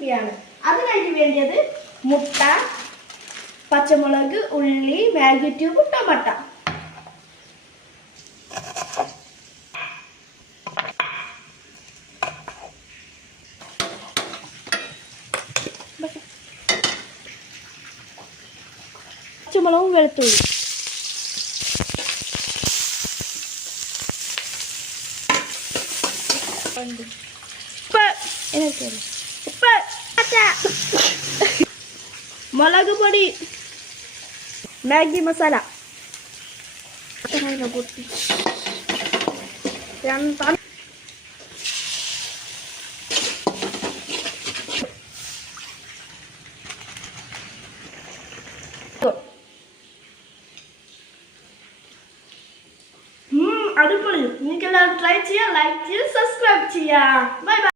റെസിപ്പിയാണ്. അതിനായിട്ട് വേണ്ടത് മുട്ട, പച്ചമുളക്, ഉള്ളി, മാഗി ക്യൂബ്, ടൊമാറ്റോ. പച്ചമുളകും വെളുത്തുള്ളി. ഉപ്പ്, മുളക് പൊടി, മാഗി മസാല. അടിപൊളി. നിങ്ങൾക്ക് എല്ലാവരും ട്രൈ ചെയ്യാം, ലൈക്ക് ചെയ്യാം, സബ്സ്ക്രൈബ് ചെയ്യാം. Bye bye.